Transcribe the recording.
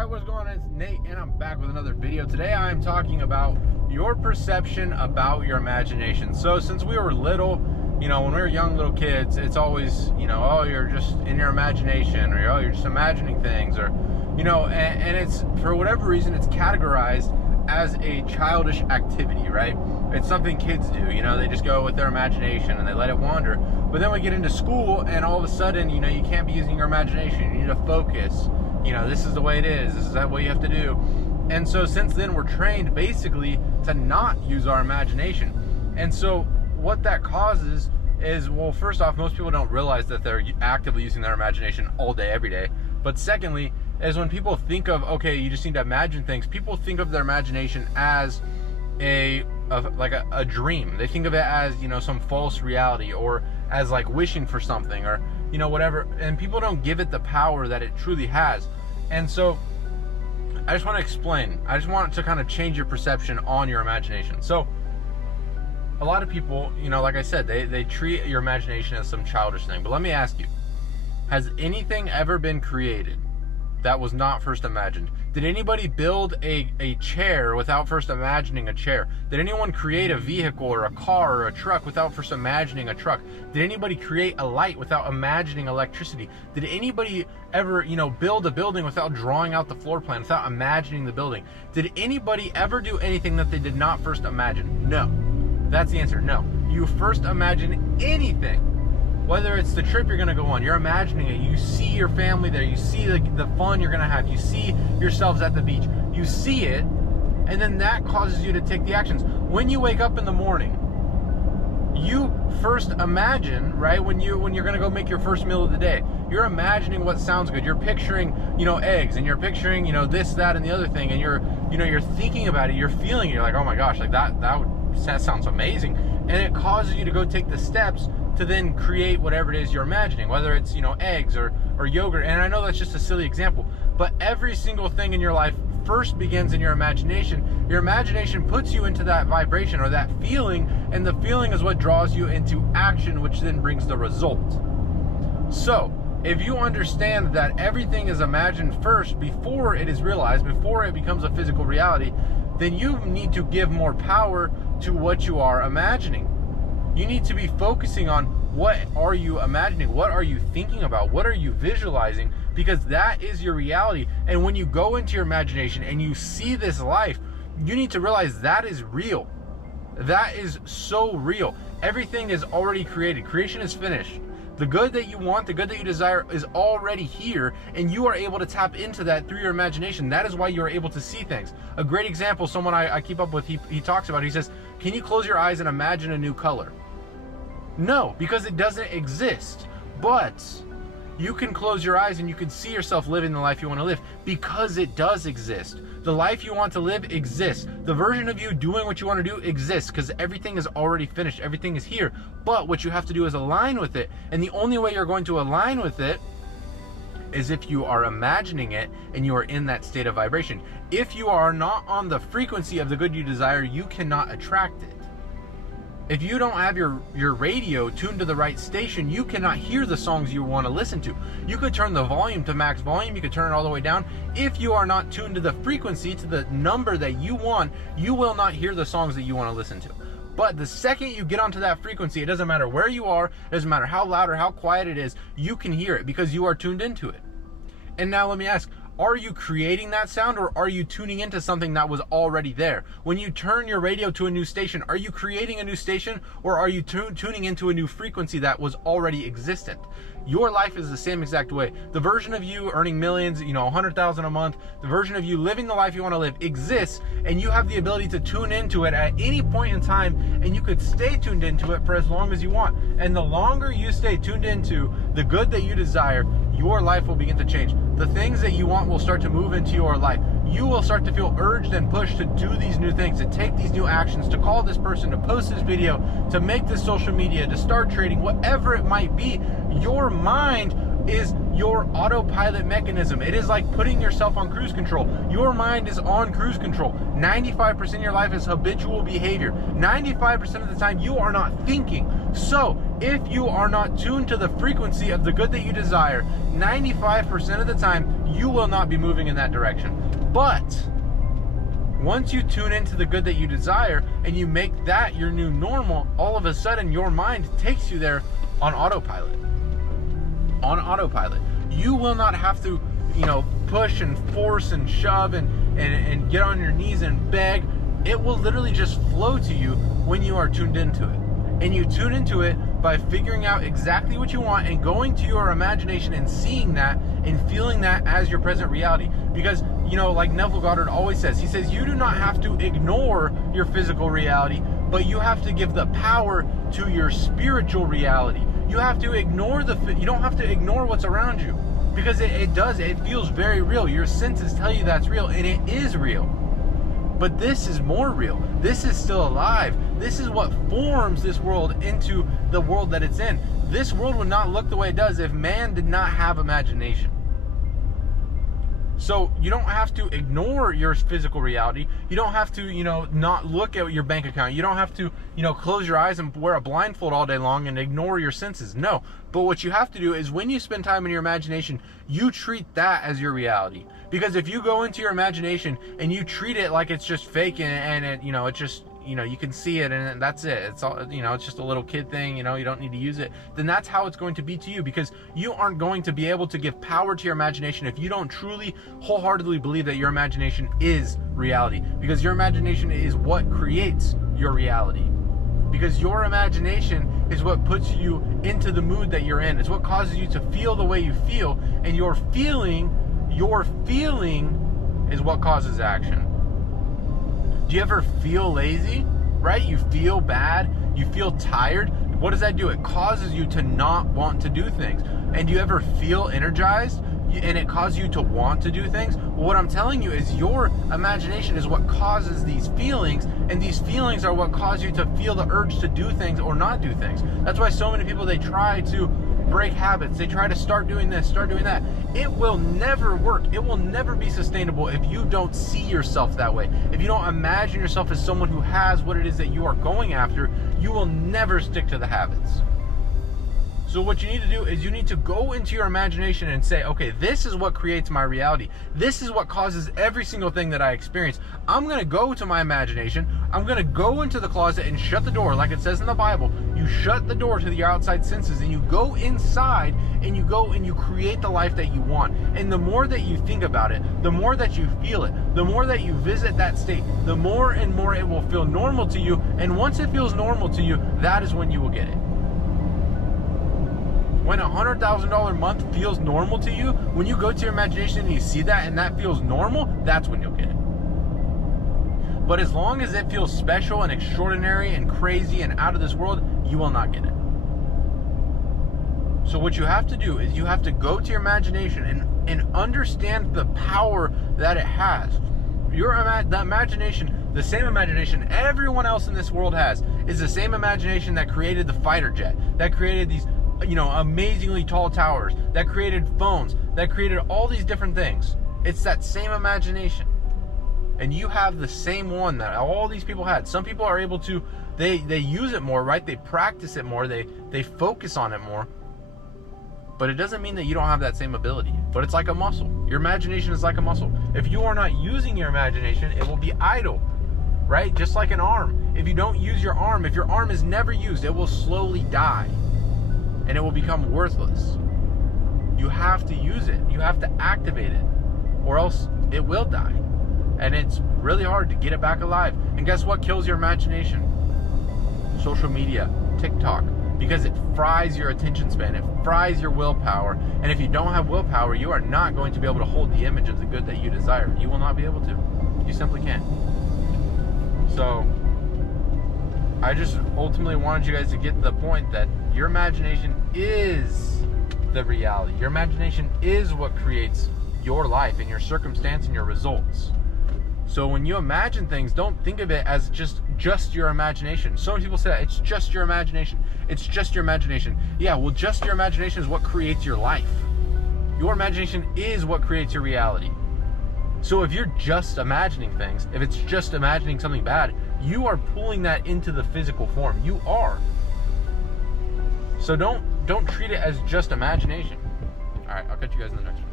Alright, what's going on? It's Nate and I'm back with another video. Today I'm talking about your perception about your imagination. So since we were little, when we were young little kids, it's always, oh, you're just in your imagination, or oh, you're just imagining things, or, and it's, for whatever reason, it's categorized as a childish activity, right? It's something kids do, they just go with their imagination and they let it wander. But then we get into school and all of a sudden, you can't be using your imagination. You need to focus. This is the way it is. This is what you have to do. And so since then, we're trained basically to not use our imagination. And so what that causes is, well, first off, most people don't realize that they're actively using their imagination all day, every day. But secondly, is when people think of, okay, you just need to imagine things, people think of their imagination as like a dream. They think of it as, some false reality, or as like wishing for something, or, whatever. And people don't give it the power that it truly has. And so I just want to explain. I just want to kind of change your perception on your imagination. So a lot of people, like I said, they treat your imagination as some childish thing. But let me ask you, has anything ever been created that was not first imagined? Did anybody build a chair without first imagining a chair? Did anyone create a vehicle or a car or a truck without first imagining a truck? Did anybody create a light without imagining electricity? Did anybody ever, build a building without drawing out the floor plan, without imagining the building? Did anybody ever do anything that they did not first imagine? No. That's the answer, no. You first imagine anything. Whether it's the trip you're going to go on, you're imagining it. You see your family there. You see the fun you're going to have. You see yourselves at the beach. You see it, and then that causes you to take the actions. When you wake up in the morning, you first imagine, right? When you're going to go make your first meal of the day, you're imagining what sounds good. You're picturing, eggs, and you're picturing, this, that, and the other thing, and you're thinking about it. You're feeling it. You're like, oh my gosh, like that sounds amazing, and it causes you to go take the steps to then create whatever it is you're imagining, whether it's, eggs or yogurt. And I know that's just a silly example, but every single thing in your life first begins in your imagination. Your imagination puts you into that vibration or that feeling, and the feeling is what draws you into action, which then brings the result. So if you understand that everything is imagined first before it is realized, before it becomes a physical reality, then you need to give more power to what you are imagining. You need to be focusing on, what are you imagining? What are you thinking about? What are you visualizing? Because that is your reality. And when you go into your imagination and you see this life, you need to realize that is real. That is so real. Everything is already created. Creation is finished. The good that you want, the good that you desire is already here, and you are able to tap into that through your imagination. That is why you are able to see things. A great example, someone I keep up with, he talks about, he says, can you close your eyes and imagine a new color? No, because it doesn't exist. But you can close your eyes and you can see yourself living the life you want to live, because it does exist. The life you want to live exists. The version of you doing what you want to do exists, because everything is already finished. Everything is here. But what you have to do is align with it. And the only way you're going to align with it is if you are imagining it and you are in that state of vibration. If you are not on the frequency of the good you desire, you cannot attract it. If you don't have your radio tuned to the right station, you cannot hear the songs you want to listen to. You could turn the volume to max volume, you could turn it all the way down. If you are not tuned to the frequency, to the number that you want, you will not hear the songs that you want to listen to. But the second you get onto that frequency, it doesn't matter where you are, it doesn't matter how loud or how quiet it is, you can hear it because you are tuned into it. And now let me ask, are you creating that sound, or are you tuning into something that was already there? When you turn your radio to a new station, are you creating a new station, or are you tuning into a new frequency that was already existent? Your life is the same exact way. The version of you earning millions, 100,000 a month, the version of you living the life you want to live exists, and you have the ability to tune into it at any point in time, and you could stay tuned into it for as long as you want. And the longer you stay tuned into the good that you desire, your life will begin to change. The things that you want will start to move into your life. You will start to feel urged and pushed to do these new things, to take these new actions, to call this person, to post this video, to make this social media, to start trading, whatever it might be. Your mind is your autopilot mechanism. It is like putting yourself on cruise control. Your mind is on cruise control. 95% of your life is habitual behavior. 95% of the time you are not thinking. So if you are not tuned to the frequency of the good that you desire, 95% of the time, you will not be moving in that direction. But once you tune into the good that you desire and you make that your new normal, all of a sudden your mind takes you there on autopilot. On autopilot. You will not have to, push and force and shove and get on your knees and beg. It will literally just flow to you when you are tuned into it. And you tune into it by figuring out exactly what you want and going to your imagination and seeing that and feeling that as your present reality. Because, like Neville Goddard always says, he says, you do not have to ignore your physical reality, but you have to give the power to your spiritual reality. You have to ignore you don't have to ignore what's around you, because it feels very real. Your senses tell you that's real, and it is real. But this is more real. This is still alive. This is what forms this world into the world that it's in. This world would not look the way it does if man did not have imagination. So you don't have to ignore your physical reality. You don't have to, not look at your bank account. You don't have to, close your eyes and wear a blindfold all day long and ignore your senses. No. But what you have to do is when you spend time in your imagination, you treat that as your reality. Because if you go into your imagination and you treat it like it's just fake and it, it's just, you can see it and that's it. It's all, it's just a little kid thing, you don't need to use it. Then that's how it's going to be to you, because you aren't going to be able to give power to your imagination if you don't truly, wholeheartedly believe that your imagination is reality. Because your imagination is what creates your reality. Because your imagination is what puts you into the mood that you're in. It's what causes you to feel the way you feel, and your feeling is what causes action. Do you ever feel lazy, right? You feel bad, you feel tired. What does that do? It causes you to not want to do things. And do you ever feel energized and it causes you to want to do things? Well, what I'm telling you is your imagination is what causes these feelings, and these feelings are what cause you to feel the urge to do things or not do things. That's why so many people, they try to break habits. They try to start doing this, start doing that. It will never work. It will never be sustainable if you don't see yourself that way. If you don't imagine yourself as someone who has what it is that you are going after, you will never stick to the habits. So what you need to do is you need to go into your imagination and say, okay, this is what creates my reality. This is what causes every single thing that I experience. I'm going to go to my imagination. I'm going to go into the closet and shut the door. Like it says in the Bible, you shut the door to your outside senses and you go inside and you go and you create the life that you want. And the more that you think about it, the more that you feel it, the more that you visit that state, the more and more it will feel normal to you. And once it feels normal to you, that is when you will get it. When $100,000 month feels normal to you, when you go to your imagination and you see that and that feels normal, that's when you'll get it. But as long as it feels special and extraordinary and crazy and out of this world, you will not get it. So what you have to do is you have to go to your imagination and understand the power that it has. The imagination, the same imagination everyone else in this world has, is the same imagination that created the fighter jet, that created these amazingly tall towers, that created phones, that created all these different things. It's that same imagination. And you have the same one that all these people had. Some people are able to, they use it more, right? They practice it more, they focus on it more. But it doesn't mean that you don't have that same ability. But it's like a muscle. Your imagination is like a muscle. If you are not using your imagination, it will be idle, right? Just like an arm. If you don't use your arm, if your arm is never used, it will slowly die. And it will become worthless. You have to use it. You have to activate it, or else it will die. And it's really hard to get it back alive. And guess what kills your imagination? Social media, TikTok, because it fries your attention span. It fries your willpower. And if you don't have willpower, you are not going to be able to hold the image of the good that you desire. You will not be able to. You simply can't. So I just ultimately wanted you guys to get to the point that your imagination is the reality. Your imagination is what creates your life and your circumstance and your results. So when you imagine things, don't think of it as just your imagination. So many people say that it's just your imagination. It's just your imagination. Yeah, well, just your imagination is what creates your life. Your imagination is what creates your reality. So if you're just imagining things, if it's just imagining something bad, you are pulling that into the physical form. You are. So don't treat it as just imagination. All right, I'll catch you guys in the next one.